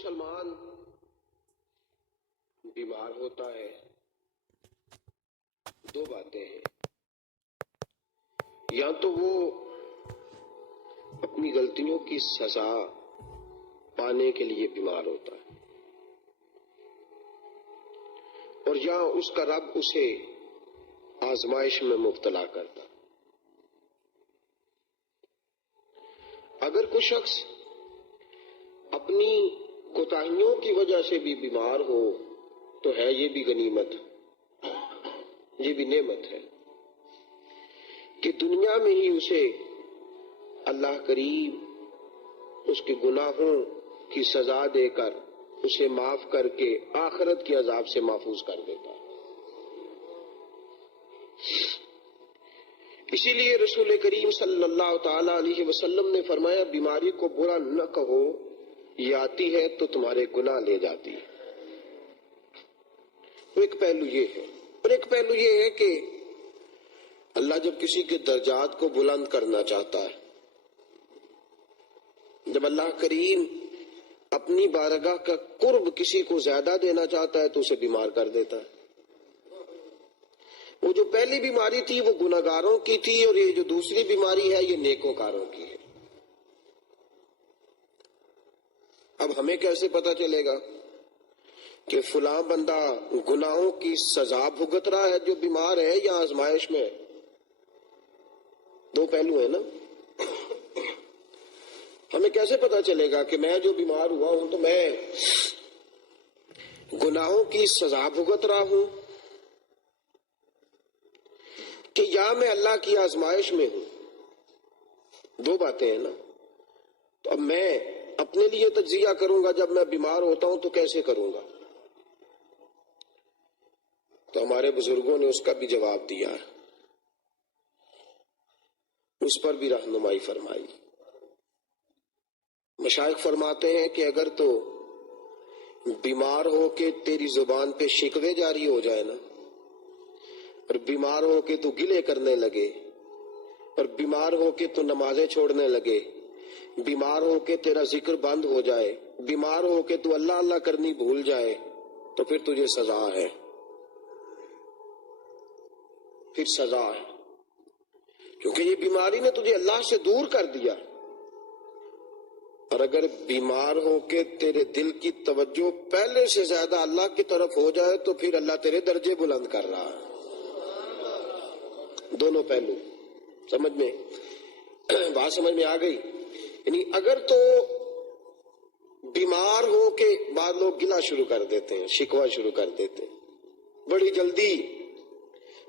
مسلمان بیمار ہوتا ہے دو باتیں ہیں، یا تو وہ اپنی غلطیوں کی سزا پانے کے لیے بیمار ہوتا ہے، اور یا اس کا رب اسے آزمائش میں مبتلا کرتا۔ اگر کوئی شخص اپنی کوتاہیوں کی وجہ سے بھی بیمار ہو تو ہے یہ بھی غنیمت، یہ بھی نعمت ہے کہ دنیا میں ہی اسے اللہ کریم اس کے گناہوں کی سزا دے کر اسے معاف کر کے آخرت کے عذاب سے محفوظ کر دیتا ہے۔ اسی لیے رسول کریم صلی اللہ تعالی علیہ وسلم نے فرمایا، بیماری کو برا نہ کہو، یہ آتی ہے تو تمہارے گناہ لے جاتی ہے۔ ایک پہلو یہ ہے، اور ایک پہلو یہ ہے کہ اللہ جب کسی کے درجات کو بلند کرنا چاہتا ہے، جب اللہ کریم اپنی بارگاہ کا قرب کسی کو زیادہ دینا چاہتا ہے تو اسے بیمار کر دیتا ہے۔ وہ جو پہلی بیماری تھی وہ گناہگاروں کی تھی، اور یہ جو دوسری بیماری ہے یہ نیکوکاروں کی ہے۔ اب ہمیں کیسے پتا چلے گا کہ فلاں بندہ گناہوں کی سزا بھگت رہا ہے جو بیمار ہے، یا آزمائش میں ہے؟ دو پہلو ہیں نا۔ ہمیں کیسے پتا چلے گا کہ میں جو بیمار ہوا ہوں تو میں گناہوں کی سزا بھگت رہا ہوں، کہ یا میں اللہ کی آزمائش میں ہوں؟ دو باتیں ہیں نا۔ تو اب میں اپنے لیے تجزیہ کروں گا، جب میں بیمار ہوتا ہوں تو کیسے کروں گا؟ تو ہمارے بزرگوں نے اس کا بھی جواب دیا ہے، اس پر بھی رہنمائی فرمائی۔ مشائخ فرماتے ہیں کہ اگر تو بیمار ہو کے تیری زبان پہ شکوے جاری ہو جائے نا، اور بیمار ہو کے تو گلے کرنے لگے، اور بیمار ہو کے تو نمازیں چھوڑنے لگے، بیمار ہو کے تیرا ذکر بند ہو جائے، بیمار ہو کے تو اللہ اللہ کرنی بھول جائے، تو پھر تجھے سزا ہے، پھر سزا ہے، کیونکہ یہ بیماری نے تجھے اللہ سے دور کر دیا۔ اور اگر بیمار ہو کے تیرے دل کی توجہ پہلے سے زیادہ اللہ کی طرف ہو جائے تو پھر اللہ تیرے درجے بلند کر رہا ہے۔ دونوں پہلو سمجھ میں، بات سمجھ میں آ گئی؟ یعنی اگر تو بیمار ہو کے بعض لوگ گلا شروع کر دیتے ہیں، شکوہ شروع کر دیتے ہیں بڑی جلدی،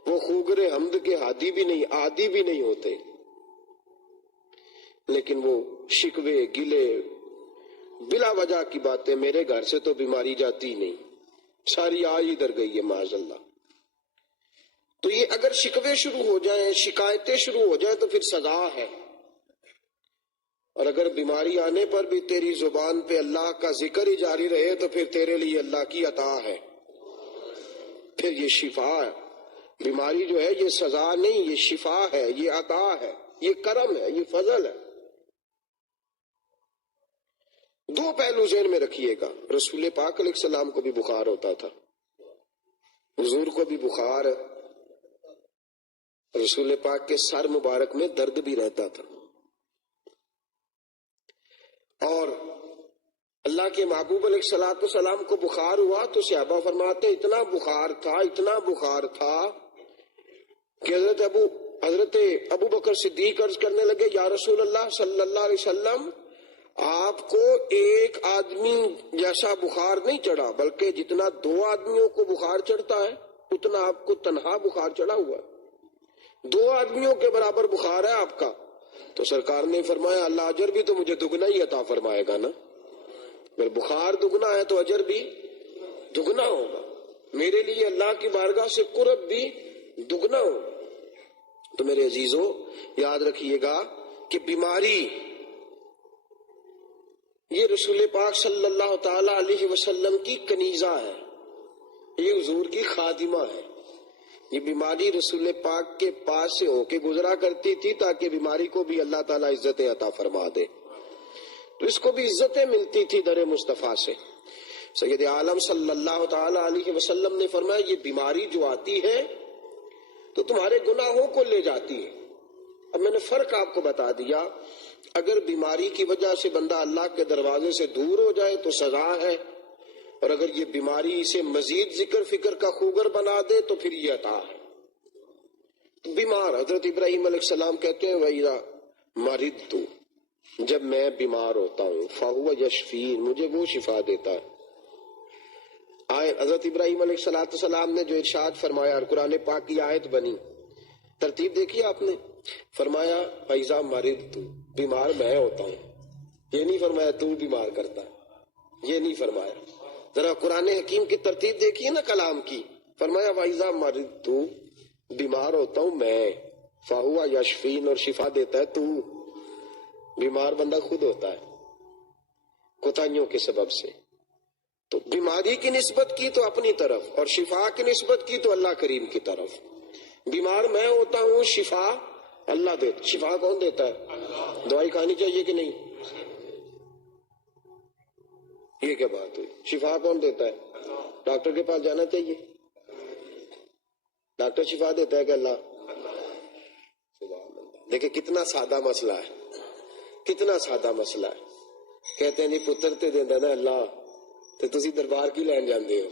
وہ خوگر حمد کے عادی بھی نہیں ہوتے، لیکن وہ شکوے گلے بلا وجہ کی باتیں، میرے گھر سے تو بیماری جاتی نہیں، ساری آج ادھر گئی ہے معاذ اللہ۔ تو یہ اگر شکوے شروع ہو جائیں، شکایتیں شروع ہو جائیں تو پھر سزا ہے۔ اور اگر بیماری آنے پر بھی تیری زبان پہ اللہ کا ذکر ہی جاری رہے تو پھر تیرے لیے اللہ کی عطا ہے، پھر یہ شفا ہے۔ بیماری جو ہے یہ سزا نہیں، یہ شفا ہے، یہ عطا ہے، یہ کرم ہے، یہ فضل ہے۔ دو پہلو ذہن میں رکھیے گا۔ رسول پاک علیہ السلام کو بھی بخار ہوتا تھا، حضور کو بھی بخار، رسول پاک کے سر مبارک میں درد بھی رہتا تھا، اور اللہ کے محبوب علیہ السلام کو بخار ہوا تو صحابہ فرماتے اتنا بخار تھا کہ حضرت ابو بکر صدیق عرض کرنے لگے، یا رسول اللہ صلی اللہ علیہ وسلم، آپ کو ایک آدمی جیسا بخار نہیں چڑھا، بلکہ جتنا دو آدمیوں کو بخار چڑھتا ہے اتنا آپ کو تنہا بخار چڑھا ہوا ہے، دو آدمیوں کے برابر بخار ہے آپ کا۔ تو سرکار نے فرمایا، اللہ اجر بھی تو مجھے دگنا ہی عطا فرمائے گا نا، اگر بخار دگنا ہے تو اجر بھی دگنا ہوگا، میرے لیے اللہ کی بارگاہ سے قرب بھی دگنا ہوگا۔ تو میرے عزیزوں یاد رکھیے گا کہ بیماری یہ رسول پاک صلی اللہ تعالی علیہ وسلم کی کنیزہ ہے، یہ حضور کی خادمہ ہے۔ یہ بیماری رسول پاک کے پاس سے ہو کے گزرا کرتی تھی تاکہ بیماری کو بھی اللہ تعالیٰ عزت عطا فرما دے۔ تو اس کو بھی عزتیں ملتی تھی در مصطفیٰ سے. سید عالم صلی اللہ تعالی علیہ وسلم نے فرمایا یہ بیماری جو آتی ہے تو تمہارے گناہوں کو لے جاتی ہے. اب میں نے فرق آپ کو بتا دیا. اگر بیماری کی وجہ سے بندہ اللہ کے دروازے سے دور ہو جائے تو سزا ہے، اور اگر یہ بیماری اسے مزید ذکر فکر کا خوگر بنا دے تو پھر یہ عطا ہے. بیمار حضرت ابراہیم علیہ السلام کہتے ہیں وَإِذَا مَرِضْتُ، جب میں بیمار ہوتا ہوں، فَهُوَ يَشْفِينِ، مجھے وہ شفا دیتا ہے. حضرت ابراہیم علیہ السلام نے جو ارشاد فرمایا اور قرآن پاک کی آیت بنی، ترتیب دیکھی آپ نے. فرمایا فَإِذَا مَرِضْتُ، بیمار میں ہوتا ہوں. یہ نہیں فرمایا تو بیمار کرتا ہے، یہ نہیں فرمایا. ذرا قرآن حکیم کی ترتیب دیکھیے نا کلام کی. فرمایا وَإِذَا مَرِضْتُ، بیمار ہوتا ہوں میں، فَهُوَ يَشْفِينِ، اور شفا دیتا ہے تو. بیمار بندہ خود ہوتا ہے کوتاہیوں کے سبب سے. تو بیماری کی نسبت کی تو اپنی طرف، اور شفا کی نسبت کی تو اللہ کریم کی طرف. بیمار میں ہوتا ہوں، شفا اللہ دیتا. شفا کون دیتا ہے؟ دوائی کھانی چاہیے کہ نہیں؟ یہ کیا بات ہوئی؟ شفا کون دیتا ہے؟ ڈاکٹر کے پاس جانا چاہیے؟ ڈاکٹر شفا دیتا ہے کہ اللہ؟ دیکھیں کتنا سادہ مسئلہ ہے، کتنا سادہ مسئلہ ہے. کہتے ہیں نہیں پتر تے دینا نا اللہ، تو تسی دربار کی لین جاندے ہو.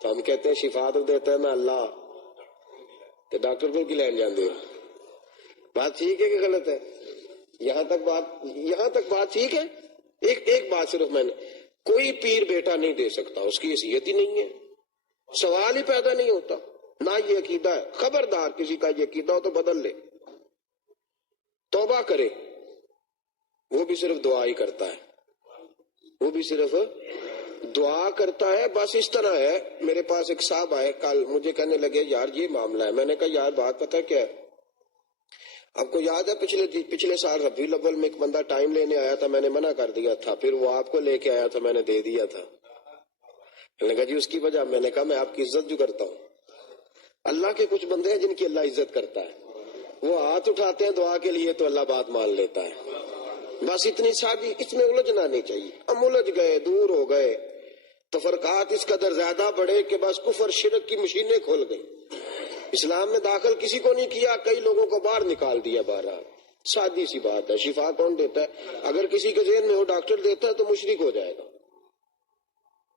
تو ہم کہتے ہیں شفا تو دیتا ہے نا اللہ، تو ڈاکٹر کو کی لین جاندے ہو. بات ٹھیک ہے کہ غلط ہے؟ یہاں تک بات ٹھیک ہے. ایک بات صرف میں نے، کوئی پیر بیٹا نہیں دے سکتا، اس کی حیثیت ہی نہیں ہے، سوال ہی پیدا نہیں ہوتا. نہ یہ عقیدہ ہے. خبردار کسی کا یہ عقیدہ ہو تو بدل لے، توبہ کرے. وہ بھی صرف دعا ہی کرتا ہے، وہ بھی صرف دعا کرتا ہے. بس اس طرح ہے. میرے پاس ایک صاحب آئے کل، مجھے کہنے لگے یار یہ معاملہ ہے. میں نے کہا یار بات پتہ کیا ہے؟ آپ کو یاد ہے پچھلے سال ربیع الاول میں ایک بندہ ٹائم لینے آیا تھا، میں نے منع کر دیا تھا. پھر وہ آپ کو لے کے آیا تھا، میں نے دے دیا تھا. میں نے کہا جی اس کی وجہ، میں نے کہا میں آپ کی عزت جو کرتا ہوں. اللہ کے کچھ بندے ہیں جن کی اللہ عزت کرتا ہے، وہ ہاتھ اٹھاتے ہیں دعا کے لیے تو اللہ بات مان لیتا ہے. بس اتنی سادی، اس میں الجھنا نہیں چاہیے. ہم الجھ گئے، دور ہو گئے، تفرقات اس قدر زیادہ بڑھے کہ بس کفر شرک کی مشینیں کھول گئی. اسلام میں داخل کسی کو نہیں کیا، کئی لوگوں کو باہر نکال دیا. بہرحال سادی سی بات ہے. شفا کون دیتا ہے؟ اگر کسی کے ذہن میں ہو ڈاکٹر دیتا ہے تو مشرک ہو جائے گا.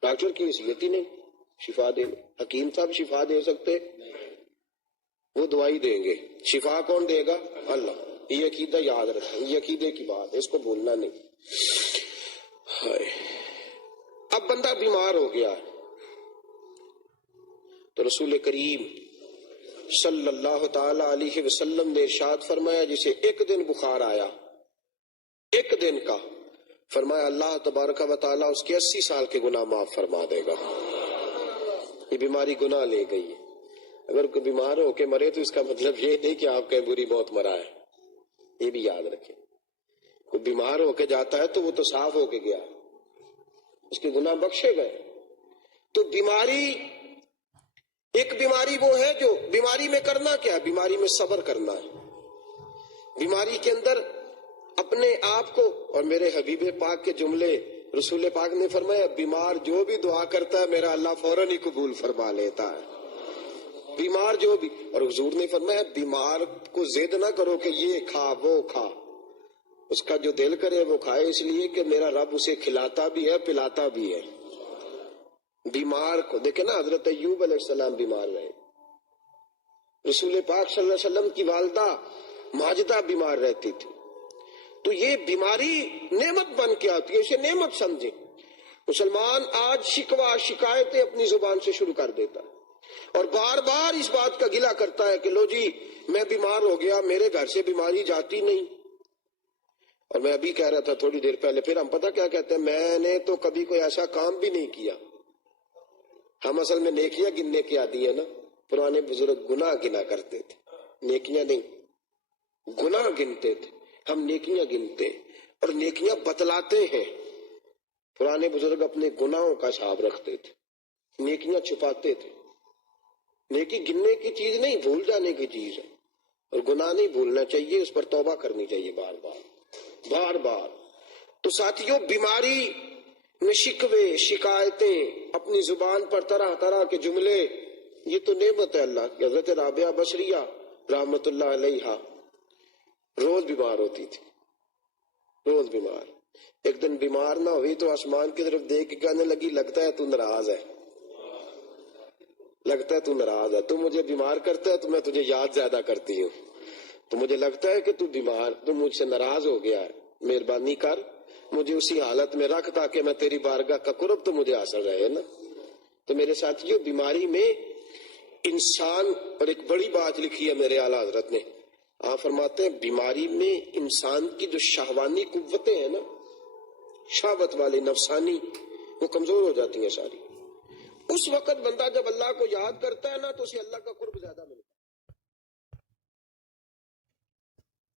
ڈاکٹر کی حیثیت ہی نہیں شفا دے. حکیم صاحب شفا دے سکتے؟ وہ دوائی دیں گے. شفا کون دے گا؟ اللہ. یہ عقیدہ یاد رکھیں، یہ عقیدے کی بات ہے، اس کو بھولنا نہیں. اب بندہ بیمار ہو گیا تو رسول کریم صلی اللہ تعالی علیہ وسلم نے ارشاد فرمایا جسے ایک دن بخار آیا، ایک دن کا، فرمایا اللہ تبارک و تعالیٰ اس کے 80 سال کے گناہ معاف فرما دے گا. یہ بیماری گناہ لے گئی ہے. اگر کوئی بیمار ہو کے مرے تو اس کا مطلب یہ نہیں کہ آپ کہیں بری موت مرا ہے. یہ بھی یاد رکھیں. کوئی بیمار ہو کے جاتا ہے تو وہ تو صاف ہو کے گیا، اس کے گناہ بخشے گئے. تو بیماری، ایک بیماری وہ ہے جو بیماری میں کرنا کیا ہے؟ بیماری میں صبر کرنا ہے. بیماری کے اندر اپنے آپ کو، اور میرے حبیب پاک کے جملے رسول پاک نے فرمایا بیمار جو بھی دعا کرتا ہے میرا اللہ فوراً ہی قبول فرما لیتا ہے. بیمار جو بھی، اور حضور نے فرمایا بیمار کو ضد نہ کرو کہ یہ کھا وہ کھا، اس کا جو دل کرے وہ کھائے، اس لیے کہ میرا رب اسے کھلاتا بھی ہے پلاتا بھی ہے. بیمار کو دیکھیں نا، حضرت ایوب علیہ السلام بیمار رہے، رسول پاک صلی اللہ علیہ وسلم کی والدہ ماجدہ بیمار رہتی تھی. تو یہ بیماری نعمت بن کے آتی ہے، اسے نعمت سمجھیں. مسلمان آج شکوہ شکایتیں اپنی زبان سے شروع کر دیتا ہے اور بار بار اس بات کا گلہ کرتا ہے کہ لو جی میں بیمار ہو گیا، میرے گھر سے بیماری جاتی نہیں. اور میں ابھی کہہ رہا تھا تھوڑی دیر پہلے، پھر ہم پتہ کیا کہتے ہیں، میں نے تو کبھی کوئی ایسا کام بھی نہیں کیا. ہم اصل میں نیکیاں گننے کی عادی ہے نا. پرانے بزرگ گناہ گنا کرتے تھے، نیکیاں نہیں، گناہ گنتے تھے. ہم نیکیاں گنتے اور نیکیاں بتلاتے ہیں. پرانے بزرگ اپنے گناہوں کا حساب رکھتے تھے، نیکیاں چھپاتے تھے. نیکی گننے کی چیز نہیں، بھول جانے کی چیز ہے. اور گناہ نہیں بھولنا چاہیے، اس پر توبہ کرنی چاہیے بار بار بار بار. تو ساتھیوں بیماری میں شکوے شکایتیں اپنی زبان پر طرح طرح کے جملے، یہ تو نعمت ہے اللہ کی۔ حضرت رابعہ بصریہ رحمت اللہ علیہا روز بیمار ہوتی تھی، روز بیمار۔ ایک دن بیمار نہ ہوئی تو آسمان کی طرف دیکھ کے کہنے لگی لگتا ہے تو ناراض ہے، لگتا ہے تو ناراض ہے، تو مجھے بیمار کرتا ہے تو میں تجھے یاد زیادہ کرتی ہوں، تو مجھے لگتا ہے کہ تو بیمار، تو مجھ سے ناراض ہو گیا ہے، مہربانی کر مجھے اسی حالت میں رکھ تاکہ میں تیری بارگاہ کا قرب تو مجھے حاصل رہے نا۔ تو میرے ساتھیوں بیماری میں انسان، اور ایک بڑی بات لکھی ہے میرے اعلیٰ حضرت نے، آپ فرماتے ہیں بیماری میں انسان کی جو شہوانی قوتیں ہیں نا، شہوت والی نفسانی، وہ کمزور ہو جاتی ہیں ساری۔ اس وقت بندہ جب اللہ کو یاد کرتا ہے نا تو اسے اللہ کا قرب زیادہ ملتا ہے۔